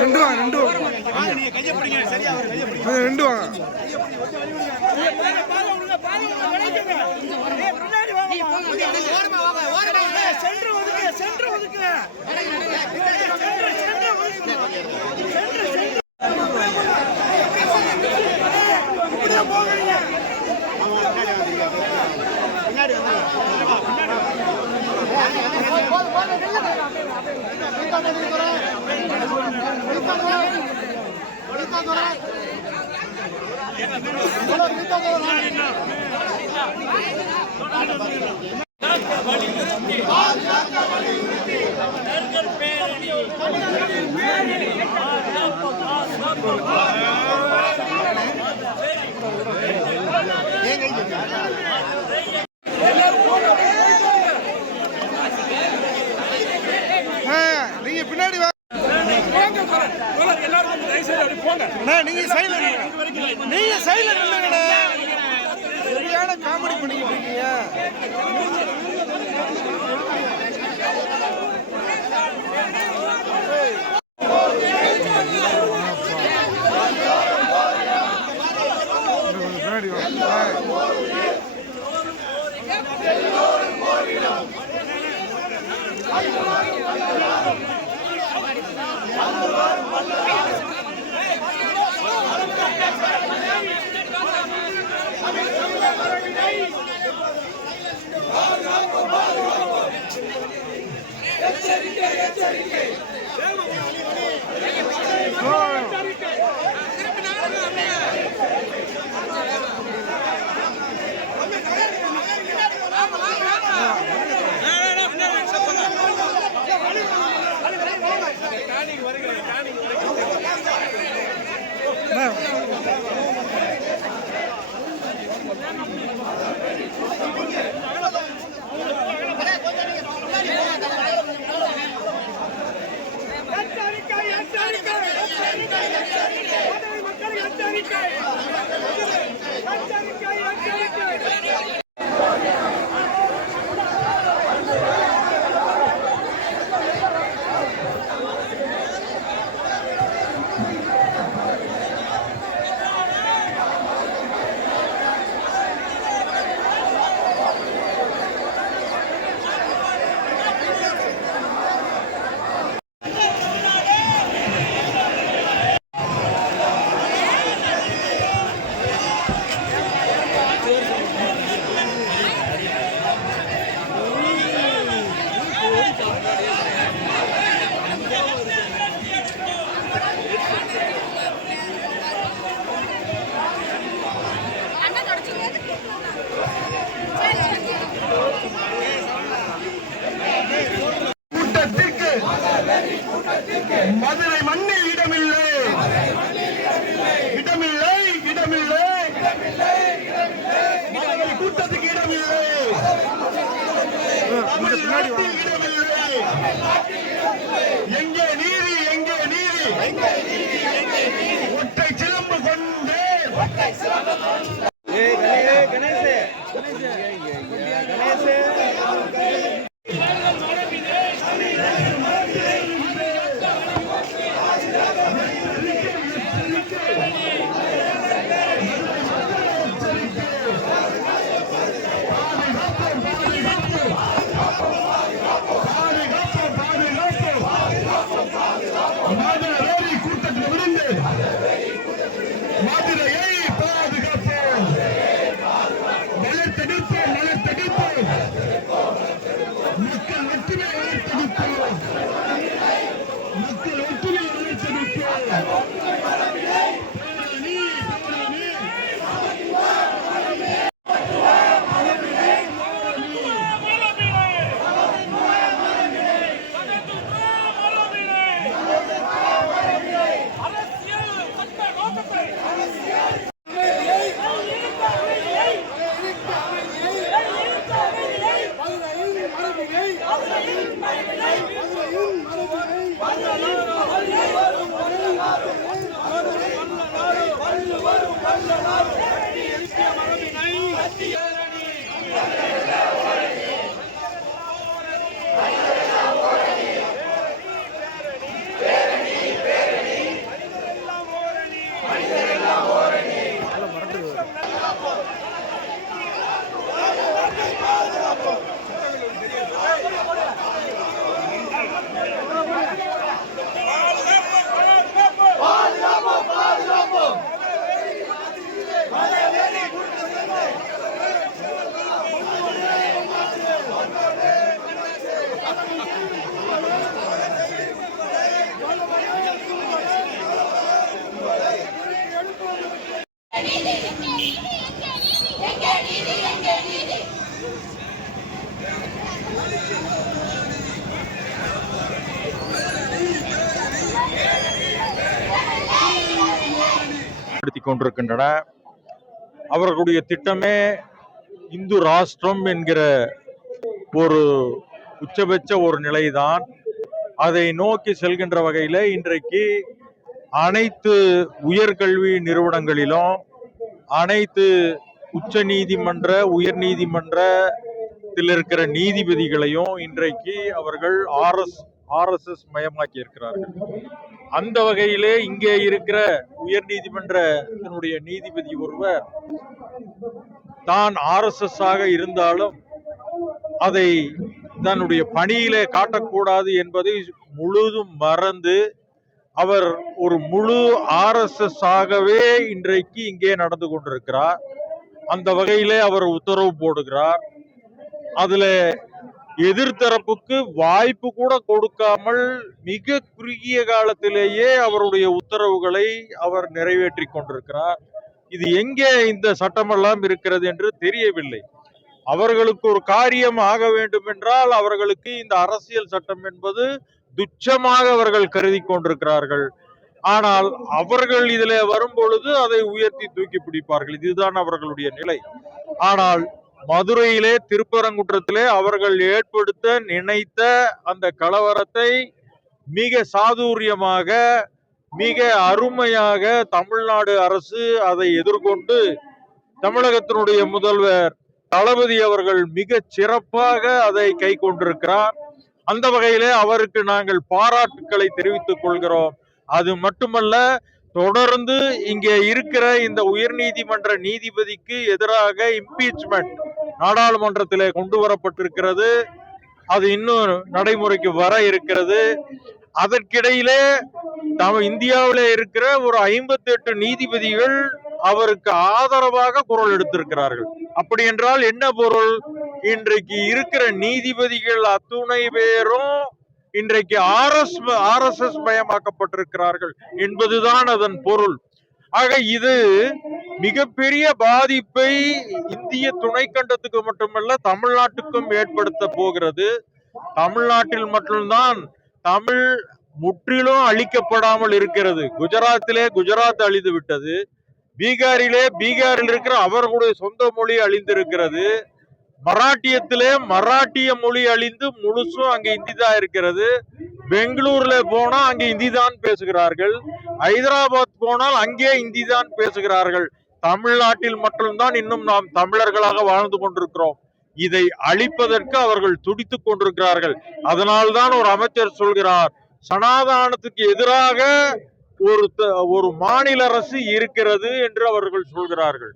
ரெண்டு வாங்க ரெண்டு ரெண்டு வாங்க. நீங்க பின்னாடி நீங்க சைலண்ட் இல்லைங்கண்ணே, சரியான காமெடி பண்ணிக்கிட்டு இருக்கீங்க. மதுரை மண்ணில் இடமில்லை, இடமில்லை, இடமில்லை, மதுரை கூட்டத்துக்கு இடமில்லை, தமிழ்நாட்டில் இடமில்லை. எங்கே நீதி, எங்கே நீதி, ஒற்றை சிலம்பு கொண்டு மதுரை கூட்டத்திலிருந்து மதுரையை பாதுகாப்போம், வளர்த்தெடுப்போம், வளர்த்தெடுப்போம், மக்கள் ஒற்றுமை வளர்த்தெடுப்போம், மக்கள் ஒற்றுமை வளர்த்தெடுப்போம். மதுரையின் மரபினை செயல்படுத்தி கொண்டிருக்கின்றன. அவர்களுடைய திட்டமே இந்து ராஷ்டிரம் என்கிற ஒரு உச்சபட்ச ஒரு நிலைதான். அதை நோக்கி செல்கின்ற வகையில இன்றைக்கு அனைத்து உயர்கல்வி நிறுவனங்களிலும் அனைத்து உச்ச நீதிமன்ற உயர் நீதிமன்றத்தில் இருக்கிற நீதிபதிகளையும் இன்றைக்கு அவர்கள் RSS மயமாக்கி இருக்கிறார்கள். அந்த வகையிலே இங்கே இருக்கிற உயர் நீதிமன்றத்தினுடைய நீதிபதி ஒருவர் தான் RSS ஆக இருந்தாலும் அதை தன்னுடைய பணியிலே காட்டக்கூடாது என்பதை முழுதும் மறந்து அவர் ஒரு முழு RSS ஆகவே இன்றைக்கு இங்கே நடந்து கொண்டிருக்கிறார். அந்த வகையிலே அவர் உத்தரவு போடுகிறார். அதுல எதிர்த்தரப்புக்கு வாய்ப்பு கூட கொடுக்காமல் மிக குறுகிய காலத்திலேயே அவருடைய உத்தரவுகளை அவர் நிறைவேற்றி கொண்டிருக்கிறார். இது எங்கே இந்த சட்டமெல்லாம் இருக்கிறது என்று தெரியவில்லை. அவர்களுக்கு ஒரு காரியம் ஆக வேண்டும் என்றால் அவர்களுக்கு இந்த அரசியல் சட்டம் என்பது துச்சமாக அவர்கள் கருதி கொண்டிருக்கிறார்கள். ஆனால் அவர்கள் இதில் வரும் பொழுது அதை உயர்த்தி தூக்கி பிடிப்பார்கள். இதுதான் அவர்களுடைய நிலை. ஆனால் மதுரையிலே திருப்பரங்குன்றத்திலே அவர்கள் ஏற்படுத்த நினைத்த அந்த கலவரத்தை மிக சாதுரியமாக மிக அருமையாக தமிழ்நாடு அரசு அதை எதிர்கொண்டு தமிழகத்தினுடைய முதல்வர் தளபதி அவர்கள் மிக சிறப்பாக அதை கை கொண்டிருக்கிறார். அந்த வகையிலே அவருக்கு நாங்கள் பாராட்டுக்களை தெரிவித்துக் கொள்கிறோம். அது மட்டுமல்ல, தொடர்ந்து இங்கே இருக்கிற இந்த உயர்நீதிமன்ற நீதிபதிக்கு எதிராக இம்பீச்மெண்ட் நாடாளுமன்றத்திலே கொண்டு வரப்பட்டிருக்கிறது. அது இன்னும் நடைமுறைக்கு வர இருக்கிறது. அதற்கிடையிலே இந்தியாவிலே இருக்கிற ஒரு 58 நீதிபதிகள் அவருக்கு ஆதரவாக குரல் எடுத்திருக்கிறார்கள். அப்படி என்றால் என்ன பொருள்? இன்றைக்கு இருக்கிற நீதிபதிகள் அத்துணை பேரும் இன்றைக்கு RSS மயமாக்கப்பட்டிருக்கிறார்கள் என்பதுதான் அதன் பொருள். ஆக இது மிகப்பெரிய பாதிப்பை இந்திய துணைக்கண்டத்துக்கு மட்டுமல்ல தமிழ்நாட்டுக்கும் ஏற்படுத்த போகிறது. தமிழ்நாட்டில் மட்டும்தான் தமிழ் முற்றிலும் அழிக்கப்படாமல் இருக்கிறது. குஜராத்திலே குஜராத் அழிந்து விட்டது. பீகாரில் இருக்கிற அவர்களுடைய சொந்த மொழி அழிந்திருக்கிறது. மராட்டியத்திலே மராட்டிய மொழி அழிந்து முழுசும் அங்க இந்தி தான் இருக்கிறது. பெங்களூர்ல போனா அங்கே இந்தி தான் பேசுகிறார்கள். ஹைதராபாத் போனால் அங்கே இந்தி தான் பேசுகிறார்கள். தமிழ்நாட்டில் மட்டும்தான் இன்னும் நாம் தமிழர்களாக வாழ்ந்து கொண்டிருக்கிறோம். இதை அழிப்பதற்கு அவர்கள் துடித்துக் கொண்டிருக்கிறார்கள். அதனால்தான் ஒரு அமைச்சர் சொல்கிறார், சனாதானத்துக்கு எதிராக ஒரு மாநில அரசு இருக்கிறது என்று அவர்கள் சொல்கிறார்கள்.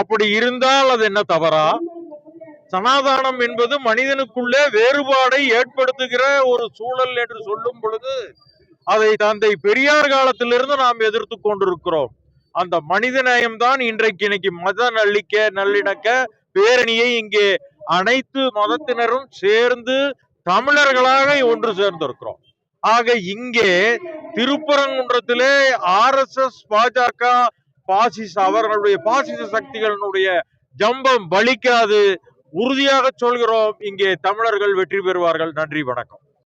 அப்படி இருந்தால் அது என்ன தவறா? சனாதானம் என்பது மனிதனுக்குள்ளே வேறுபாடை ஏற்படுத்துகிற ஒரு சூழல் என்று சொல்லும் பொழுது அதை தந்தை பெரியார் காலத்திலிருந்து நாம் எதிர்த்து கொண்டிருக்கிறோம். அந்த மனித நேயம் தான் இன்னைக்கு மத நல்லிணக்க பேரணியை இங்கே அனைத்து மதத்தினரும் சேர்ந்து தமிழர்களாக ஒன்று சேர்ந்திருக்கிறோம். ஆக இங்கே திருப்பரங்குன்றத்திலே RSS பாஜக அவர்களுடைய பாசிச சக்திகளுடைய ஜம்பம் பலிக்காது. உறுதியாக சொல்கிறோம், இங்கே தமிழர்கள் வெற்றி பெறுவார்கள். நன்றி, வணக்கம்.